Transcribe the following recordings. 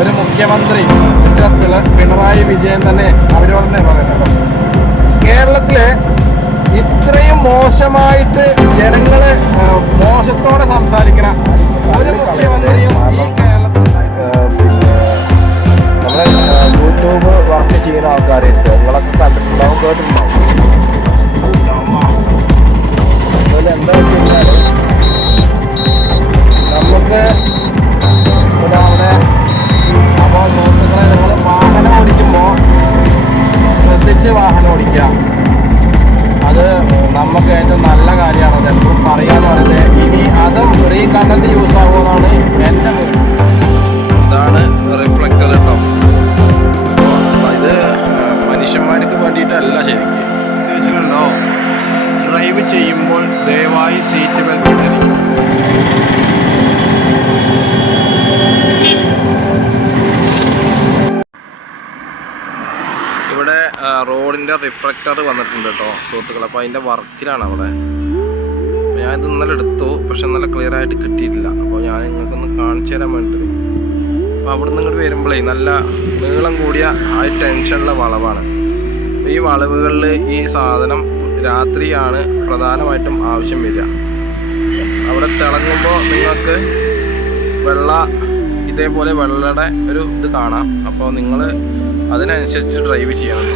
ഒരു മുഖ്യമന്ത്രി പിണറായി വിജയൻ തന്നെ അവരോട് തന്നെ പറയുന്നത് കേരളത്തില് ഇത്രയും മോശമായിട്ട് ജനങ്ങള് മോശത്തോടെ സംസാരിക്കണ ഒരു മുഖ്യമന്ത്രിയും ഈ കേരളത്തിൽ നമ്മളെ യൂട്യൂബ് വർക്ക് ചെയ്യുന്ന ആൾക്കാരെ നിങ്ങളൊക്കെ കണ്ടിട്ടുണ്ടാവും കേട്ടിട്ടുണ്ടാവും. അതുപോലെ എന്താ വെച്ച് കഴിഞ്ഞാൽ നമുക്ക് അവിടെ അപ്പോൾ സുഹൃത്തുക്കളെ നിങ്ങൾ വാഹനം ഓടിക്കുമ്പോൾ ശ്രദ്ധിച്ച് വാഹനം ഓടിക്കുക. അത് നമുക്ക് ഏറ്റവും നല്ല കാര്യമാണ്. അത് എപ്പോഴും പറയാന്ന് പറയുന്നത്. ഇനി അതും റീകണ്ടന്റ് യൂസ് ആകുമെന്നാണ് എൻ്റെ ഇതാണ് റിഫ്ലക്ടർ കേട്ടോ. ഇത് മനുഷ്യന്മാർക്ക് വേണ്ടിയിട്ടല്ല ശരിക്കും. വെച്ചിട്ടുണ്ടോ ഡ്രൈവ് ചെയ്യുമ്പോൾ ദയവായി സീറ്റ് ബെൽറ്റ് ധരിക്കും. ഇവിടെ റോഡിൻ്റെ റിഫ്ലക്ടർ വന്നിട്ടുണ്ട് കേട്ടോ സുഹൃത്തുക്കൾ. അപ്പോൾ അതിൻ്റെ വർക്കിലാണ് അവിടെ. ഞാൻ ഇത് ഇന്നലെ എടുത്തു, പക്ഷെ ഇന്നലെ ക്ലിയർ ആയിട്ട് കിട്ടിയിട്ടില്ല. അപ്പോൾ ഞാൻ നിങ്ങൾക്കൊന്ന് കാണിച്ചു തരാൻ വേണ്ടിയിട്ട്. അപ്പോൾ അവിടെ നിന്ന് ഇങ്ങോട്ട് വരുമ്പോഴേ നല്ല നീളം കൂടിയ ആ ടെൻഷനുള്ള വളവാണ്. ഈ വളവുകളിൽ ഈ സാധനം രാത്രിയാണ് പ്രധാനമായിട്ടും ആവശ്യം വരിക. അവിടെ തിളങ്ങുമ്പോൾ നിങ്ങൾക്ക് ഇതേപോലെ വെള്ളയുടെ ഒരു ഇത് കാണാം. അപ്പോൾ നിങ്ങൾ അതിനനുസരിച്ച് ഡ്രൈവ് ചെയ്യണം.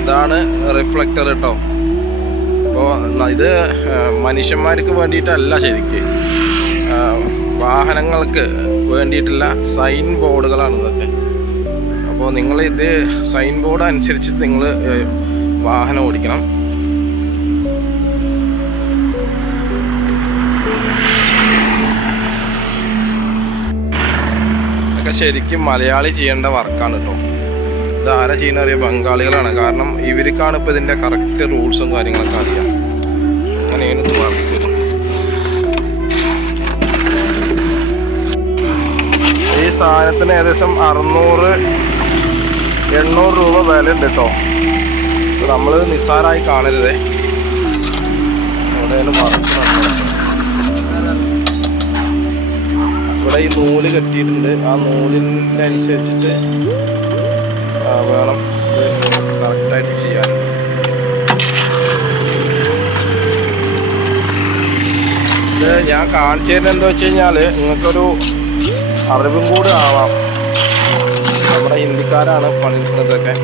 ഇതാണ് റിഫ്ലക്ടർ കേട്ടോ. അപ്പോൾ ഇത് മനുഷ്യന്മാർക്ക് വേണ്ടിയിട്ടല്ല ശരിക്ക്, വാഹനങ്ങൾക്ക് വേണ്ടിയിട്ടുള്ള സൈൻ ബോർഡുകളാണ് ഇതൊക്കെ. അപ്പോൾ നിങ്ങൾ ഇത് സൈൻ ബോർഡ് അനുസരിച്ച് നിങ്ങൾ വാഹനം ഓടിക്കണം. ഇതൊക്കെ ശരിക്കും മലയാളി ചെയ്യേണ്ട വർക്കാണ് കേട്ടോ. ഇത് ആരാ ചെയ്യുന്ന അറിയാം? ബംഗാളികളാണ്. കാരണം ഇവർക്കാണ് ഇപ്പോൾ ഇതിൻ്റെ കറക്റ്റ് റൂൾസും കാര്യങ്ങളൊക്കെ അറിയാം. അങ്ങനെയാണ് ഇത് വർക്ക്. ഈ സാധനത്തിന് ഏകദേശം 600-800 രൂപ വില ഉണ്ട് കേട്ടോ. നമ്മൾ നിസ്സാരമായി കാണരുത്. അവിടെയാണ് വർക്ക് നടക്കുന്നത്. ഇവിടെ ഈ നൂല് കെട്ടിയിട്ടുണ്ട്. ആ നൂലിൻ്റെ അനുസരിച്ചിട്ട് വേണം ഇത് കറക്റ്റായിട്ട് ചെയ്യാൻ. ഇത് ഞാൻ കാണിച്ചു തരുന്നത് എന്താ വെച്ച് കഴിഞ്ഞാൽ നിങ്ങൾക്കൊരു അറിവും കൂടി ആവാം. നമ്മുടെ ഹിന്ദിക്കാരാണ് പണിയെടുക്കുന്നതൊക്കെ.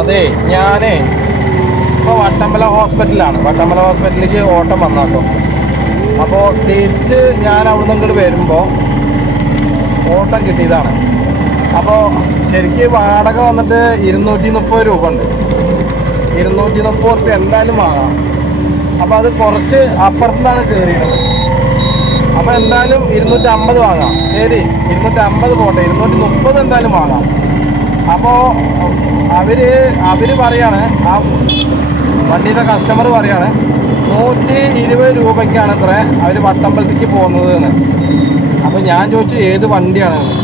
അതെ, ഞാനേ ഇപ്പോൾ വട്ടമ്പല ഹോസ്പിറ്റലിലാണ്. വട്ടമ്പല ഹോസ്പിറ്റലിലേക്ക് ഓട്ടം വന്നാട്ടോ. അപ്പോൾ തിരിച്ച് ഞാൻ അവിടെ നിന്ന് ഇങ്ങോട്ട് വരുമ്പോൾ ഓട്ടം കിട്ടിയതാണ്. അപ്പോൾ ശരിക്കും വാടക വന്നിട്ട് 230 രൂപ ഉണ്ട്. 230 രൂപ എന്തായാലും വാങ്ങാം. അപ്പോൾ അത് കുറച്ച് അപ്പുറത്തുനിന്നാണ് കയറിയത്. അപ്പോൾ എന്തായാലും 250 വാങ്ങാം. ശരി, 250 പോട്ടെ, 230 എന്തായാലും വാങ്ങാം. അപ്പോൾ അവര് പറയാണ്, ആ വണ്ടിയുടെ കസ്റ്റമർ പറയാണ് 120 രൂപയ്ക്കാണ് ഇത്ര അവർ വട്ടമ്പലത്തേക്ക് പോകുന്നത് എന്ന്. അപ്പോൾ ഞാൻ ചോദിച്ചു ഏത് വണ്ടിയാണെന്ന്.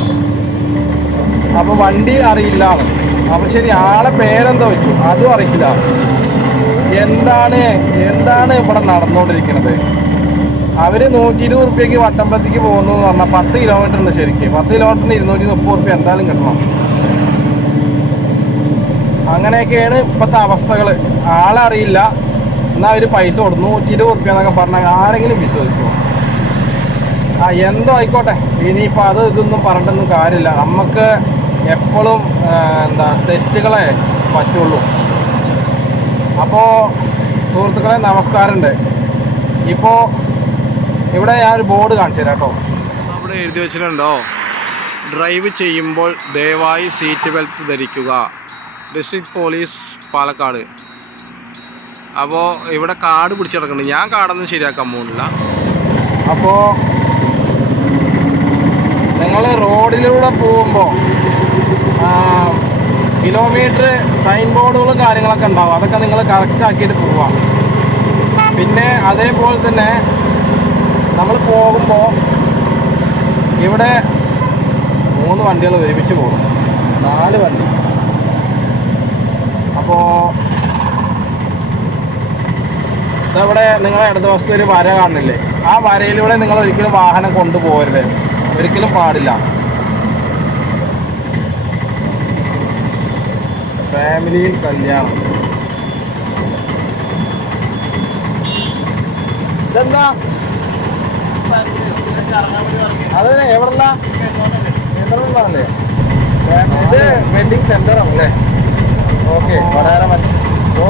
അപ്പോൾ വണ്ടി അറിയില്ല. അപ്പോൾ ശരി, ആളെ പേരെന്താ വെച്ചു, അതും അറിയില്ല. എന്താണ് ഇവിടെ നടന്നുകൊണ്ടിരിക്കുന്നത്? അവർ 120 രൂപയ്ക്ക് വട്ടമ്പലത്തേക്ക് പോകുന്നു എന്ന് പറഞ്ഞാൽ 10 കിലോമീറ്റർ ഉണ്ട്. ശരിക്കും 10 കിലോമീറ്ററിന് 230 രൂപ എന്തായാലും കിട്ടണം. അങ്ങനെയൊക്കെയാണ് ഇപ്പോഴത്തെ അവസ്ഥകൾ. ആളറിയില്ല, എന്നാൽ അവർ പൈസ കൊടുത്തു 120 രൂപ എന്നൊക്കെ പറഞ്ഞാൽ ആരെങ്കിലും വിശ്വസിക്കുമോ? എന്തോ ആയിക്കോട്ടെ, ഇനിയിപ്പോൾ ഇതൊന്നും പറഞ്ഞിട്ടൊന്നും കാര്യമില്ല. നമുക്ക് എപ്പോഴും തെറ്റുകളെ പറ്റുള്ളൂ. അപ്പോൾ സുഹൃത്തുക്കളെ നമസ്കാരമുണ്ട്. ഇപ്പോൾ ഇവിടെ ഞാനൊരു ബോർഡ് കാണിച്ചു തരാം കേട്ടോ. അവിടെ എഴുതി വെച്ചിട്ടുണ്ടോ, ഡ്രൈവ് ചെയ്യുമ്പോൾ ദയവായി സീറ്റ് ബെൽറ്റ് ധരിക്കുക, ഡിസ്ട്രിക്ട് പോലീസ് പാലക്കാട്. അപ്പോൾ ഇവിടെ കാർഡ് പിടിച്ച് കിടക്കുന്നുണ്ട്. ഞാൻ കാർഡൊന്നും ശരിയാക്കാൻ പോകുന്നില്ല. അപ്പോൾ നിങ്ങൾ റോഡിലൂടെ പോകുമ്പോൾ കിലോമീറ്റർ സൈൻ ബോർഡുകളും കാര്യങ്ങളൊക്കെ ഉണ്ടാവും. അതൊക്കെ നിങ്ങൾ കറക്റ്റ് ആക്കിയിട്ട് പോവാം. പിന്നെ അതേപോലെ തന്നെ പോകുമ്പോൾ ഇവിടെ 3 വണ്ടികൾ ഒരുമിച്ച് പോകും, 4 വണ്ടി. അപ്പോൾ ഇതവിടെ നിങ്ങളെ ഇടത് വശത്ത് ഒരു വര കാണുന്നില്ലേ? ആ വരയിലൂടെ നിങ്ങൾ ഒരിക്കലും വാഹനം കൊണ്ടുപോകരുത്, ഒരിക്കലും പാടില്ല. ഫാമിലിയിൽ കല്യാണം. ഇതെന്താ അത് എവിടെല്ല അല്ലേ? ഇത് വെഡിങ് സെന്റർ ആണല്ലേ? ഓക്കെ, വളരെ മതി. ഓ,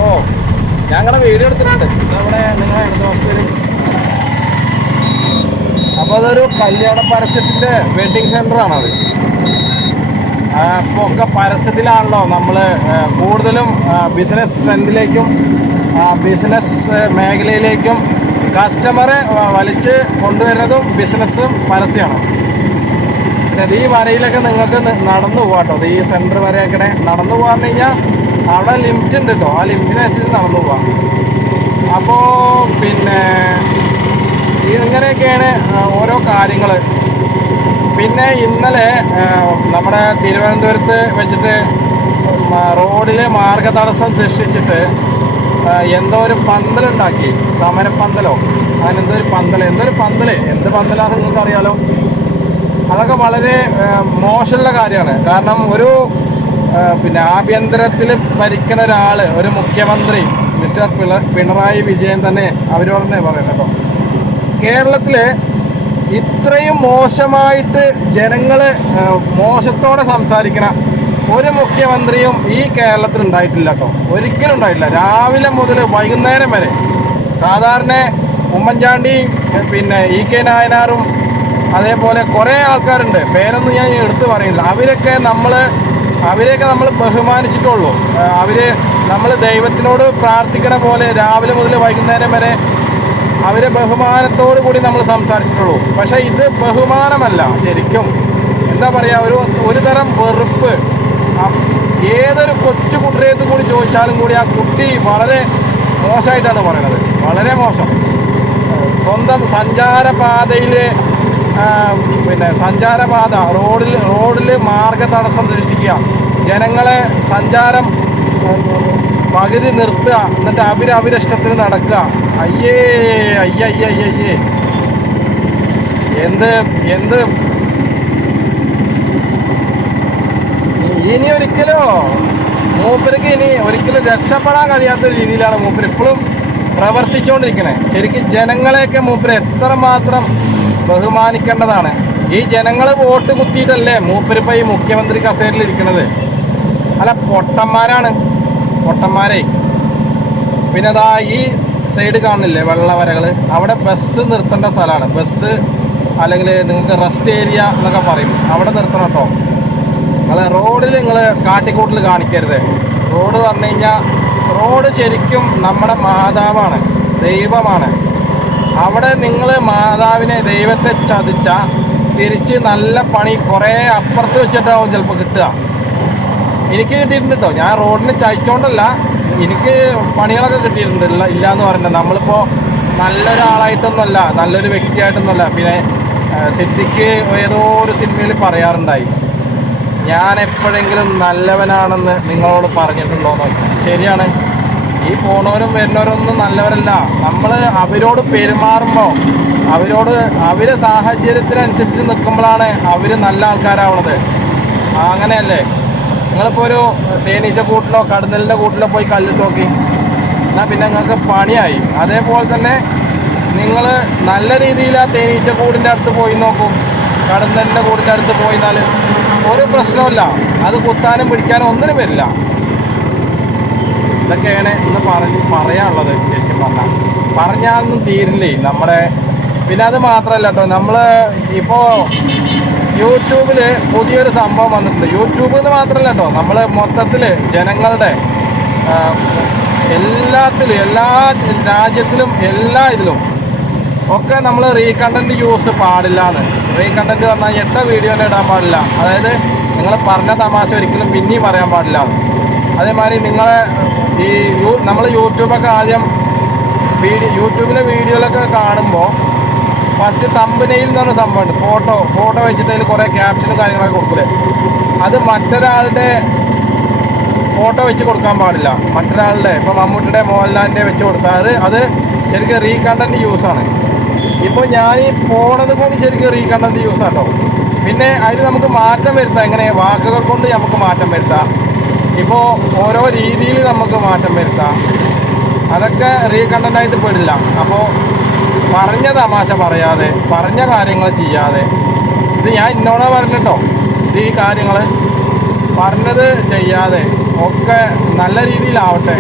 ഞങ്ങളുടെ വീഡിയോ എടുത്തിട്ടുണ്ട്. ഇതവിടെ നിങ്ങളെ ഇടത് വശത്ത്. അപ്പോൾ അതൊരു കല്യാണ പരസ്യത്തിൻ്റെ വെഡിങ് സെന്റർ ആണത്. ഇപ്പോൾ ഒക്കെ പരസ്യത്തിലാണല്ലോ നമ്മൾ കൂടുതലും ബിസിനസ് ട്രെൻഡിലേക്കും ബിസിനസ് മേഖലയിലേക്കും കസ്റ്റമറെ വലിച്ച് കൊണ്ടുവരുന്നതും ബിസിനസ്സും പരസ്യമാണ്. ഈ വരയിലൊക്കെ നിങ്ങൾക്ക് നടന്നു പോകാം കേട്ടോ. ഈ സെൻറ്റർ വരെയൊക്കെ നടന്നു പോകാന്ന് കഴിഞ്ഞാൽ അവിടെ ലിമിറ്റ് ഉണ്ട് കേട്ടോ. ആ ലിമിറ്റിനനുസരിച്ച് നടന്നു പോകാം. അപ്പോൾ പിന്നെ ഇങ്ങനെയൊക്കെയാണ് ഓരോ കാര്യങ്ങൾ. പിന്നെ ഇന്നലെ നമ്മുടെ തിരുവനന്തപുരത്ത് വെച്ചിട്ട് റോഡിൽ മാർഗതടസ്സം സൃഷ്ടിച്ചിട്ട് എന്തോ ഒരു പന്തലുണ്ടാക്കി, സമരപ്പന്തലോ അതിനെന്തോ ഒരു പന്തൽ, എന്ത് പന്തലാണെന്ന് നിങ്ങൾക്ക് അറിയാലോ. അതൊക്കെ വളരെ മോശമുള്ള കാര്യമാണ്. കാരണം ഒരു പിന്നെ ആഭ്യന്തരത്തിൽ ഭരിക്കുന്ന ഒരാൾ, ഒരു മുഖ്യമന്ത്രി മിസ്റ്റർ പിണറായി വിജയൻ തന്നെ അവരോട് തന്നെ പറയുന്നത് കേട്ടോ, കേരളത്തിൽ ഇത്രയും മോശമായിട്ട് ജനങ്ങളെ മോശത്തോടെ സംസാരിക്കണ ഒരു മുഖ്യമന്ത്രിയും ഈ കേരളത്തിൽ ഉണ്ടായിട്ടില്ല കേട്ടോ. ഒരിക്കലും ഉണ്ടായിട്ടില്ല. രാവിലെ മുതൽ വൈകുന്നേരം വരെ സാധാരണ ഉമ്മൻചാണ്ടി, പിന്നെ EK നായനാറും അതേപോലെ കുറേ ആൾക്കാരുണ്ട്, പേരൊന്നും ഞാൻ എടുത്തു പറയുന്നില്ല. അവരെയൊക്കെ നമ്മൾ ബഹുമാനിച്ചിട്ടുള്ളൂ. നമ്മൾ ദൈവത്തിനോട് പ്രാർത്ഥിക്കണ പോലെ രാവിലെ മുതൽ വൈകുന്നേരം വരെ അവരെ ബഹുമാനത്തോടു കൂടി നമ്മൾ സംസാരിച്ചിട്ടുള്ളൂ. പക്ഷേ ഇത് ബഹുമാനമല്ല, ശരിക്കും എന്താ പറയുക, ഒരു തരം വെറുപ്പ്. ഏതൊരു കൊച്ചു കുട്ടിയേത്ത് കൂടി ചോദിച്ചാലും കൂടി ആ കുട്ടി വളരെ മോശമായിട്ടാണ് പറയണത്, വളരെ മോശം. സ്വന്തം സഞ്ചാരപാതയിൽ പിന്നെ സഞ്ചാരപാത റോഡിൽ മാർഗതടസ്സം സൃഷ്ടിക്കുക, ജനങ്ങളെ സഞ്ചാരം പകുതി നിർത്തുക, എന്നിട്ട് അവരിഷ്ടത്തിന് നടക്കുക. അയ്യേ എന്ത് ഇനി ഒരിക്കലും രക്ഷപ്പെടാൻ കഴിയാത്തൊരു രീതിയിലാണ് മൂപ്പർ ഇപ്പോഴും പ്രവർത്തിച്ചുകൊണ്ടിരിക്കുന്നത്. ശരിക്കും ജനങ്ങളെയൊക്കെ മൂപ്പർ എത്രമാത്രം ബഹുമാനിക്കേണ്ടതാണ്. ഈ ജനങ്ങൾ വോട്ട് കുത്തിയിട്ടല്ലേ മൂപ്പരിപ്പോൾ ഈ മുഖ്യമന്ത്രി കസേരയിൽ ഇരിക്കുന്നത്. അല്ല, പൊട്ടന്മാരെ. പിന്നെ അതാ ഈ സൈഡ് കാണില്ലേ വെള്ളവരകൾ, അവിടെ ബസ് നിർത്തേണ്ട സ്ഥലമാണ്. ബസ് അല്ലെങ്കിൽ നിങ്ങൾക്ക് റെസ്റ്റ് ഏരിയ എന്നൊക്കെ പറയും, അവിടെ നിർത്തണം കേട്ടോ. റോഡിൽ നിങ്ങൾ കാട്ടിക്കൂട്ടിൽ കാണിക്കരുത്. റോഡ് പറഞ്ഞു കഴിഞ്ഞാൽ റോഡ് ശരിക്കും നമ്മുടെ മാതാവാണ്, ദൈവമാണ്. അവിടെ നിങ്ങൾ മാതാവിനെ, ദൈവത്തെ ചതിച്ച തിരിച്ച് നല്ല പണി കുറേ അപ്പുറത്ത് വെച്ചിട്ടാവും ചിലപ്പോൾ കിട്ടുക. എനിക്ക് കിട്ടിയിട്ടുണ്ട് കേട്ടോ. ഞാൻ റോഡിന് ചതിച്ചോണ്ടല്ല, എനിക്ക് പണികളൊക്കെ കിട്ടിയിട്ടുണ്ട്. ഇല്ല എന്ന് പറയുന്നത്, നമ്മളിപ്പോൾ നല്ലൊരാളായിട്ടൊന്നുമല്ല, നല്ലൊരു വ്യക്തിയായിട്ടൊന്നുമല്ല. പിന്നെ സിദ്ദിഖ് ഏതോ ഒരു സിനിമയിൽ പറയാറുണ്ടായി, ഞാൻ എപ്പോഴെങ്കിലും നല്ലവനാണെന്ന് നിങ്ങളോട് പറഞ്ഞിട്ടുണ്ടോയെന്ന്. ശരിയാണ്, ഈ പോണവരും വരുന്നവരൊന്നും നല്ലവരല്ല. നമ്മൾ അവരോട് പെരുമാറുമ്പോൾ, അവരെ സാഹചര്യത്തിനനുസരിച്ച് നിൽക്കുമ്പോഴാണ് അവർ നല്ല ആൾക്കാരാവണത്. അങ്ങനെയല്ലേ? നിങ്ങളിപ്പോൾ ഒരു തേനീച്ച കൂട്ടിലോ കടന്നലിൻ്റെ കൂട്ടിലോ പോയി കല്ലിട്ട് നോക്കി, എന്നാൽ പിന്നെ നിങ്ങൾക്ക് പണിയായി. അതേപോലെ തന്നെ നിങ്ങൾ നല്ല രീതിയിൽ ആ തേനീച്ച കൂടിൻ്റെ അടുത്ത് പോയി നോക്കൂ, കടന്നലിൻ്റെ കൂടിൻ്റെ അടുത്ത് പോയിന്നാൽ ഒരു പ്രശ്നമില്ല, അത് കുത്താനും പിടിക്കാനും ഒന്നിനും വരില്ല. ഇതൊക്കെയാണ് ഇന്ന് പറയാനുള്ളത്. ശരിക്കും പറഞ്ഞാലൊന്നും തീരില്ലേ നമ്മുടെ. പിന്നെ അത് മാത്രമല്ല കേട്ടോ, നമ്മൾ ഇപ്പോൾ യൂട്യൂബിൽ പുതിയൊരു സംഭവം വന്നിട്ടുണ്ട്. യൂട്യൂബ് എന്ന് മാത്രമല്ല കേട്ടോ, നമ്മൾ മൊത്തത്തിൽ ജനങ്ങളുടെ എല്ലാത്തിലും, എല്ലാ രാജ്യത്തിലും, എല്ലാ ഇതിലും ഒക്കെ നമ്മൾ റീകണ്ടൻറ്റ് യൂസ് പാടില്ലാന്ന്. റീകണ്ടൻറ്റ് പറഞ്ഞാൽ 8 വീഡിയോ തന്നെ ഇടാൻ പാടില്ല. അതായത് നിങ്ങൾ പറഞ്ഞ തമാശ ഒരിക്കലും പിന്നെയും പറയാൻ പാടില്ല. അതേമാതിരി നിങ്ങളെ നമ്മൾ യൂട്യൂബൊക്കെ ആദ്യം യൂട്യൂബിലെ വീഡിയോയിലൊക്കെ കാണുമ്പോൾ ഫസ്റ്റ് തമ്പനെയിൽ എന്ന് പറഞ്ഞ സംഭവമുണ്ട്. ഫോട്ടോ വെച്ചിട്ട് അതിൽ കുറേ ക്യാപ്ഷനും കാര്യങ്ങളൊക്കെ കൊടുക്കൂലേ, അത് മറ്റൊരാളുടെ ഫോട്ടോ വെച്ച് കൊടുക്കാൻ പാടില്ല. മറ്റൊരാളുടെ ഇപ്പോൾ മമ്മൂട്ടിയുടെ മോഹൻലാലിൻ്റെ വെച്ച് കൊടുത്താൽ അത് ശരിക്കും റീകണ്ടൻറ്റ് യൂസാണ്. ഇപ്പോൾ ഞാൻ ഈ പോണത് കൂടി ശരിക്കും റീകണ്ടൻറ്റ് യൂസാട്ടോ. പിന്നെ അതിൽ നമുക്ക് മാറ്റം വരുത്താം. എങ്ങനെ വാക്കുകൾ കൊണ്ട് നമുക്ക് മാറ്റം വരുത്താം. ഇപ്പോൾ ഓരോ രീതിയിൽ നമുക്ക് മാറ്റം വരുത്താം. അതൊക്കെ റീകണ്ടൻ്റായിട്ട് പെടില്ല. അപ്പോൾ പറഞ്ഞ തമാശ പറയാതെ, പറഞ്ഞ കാര്യങ്ങൾ ചെയ്യാതെ, ഇത് ഞാൻ ഇന്നോടാ പറഞ്ഞിട്ടോ, ഇത് ഈ കാര്യങ്ങൾ പറഞ്ഞത് ചെയ്യാതെ ഒക്കെ നല്ല രീതിയിലാവട്ടെ.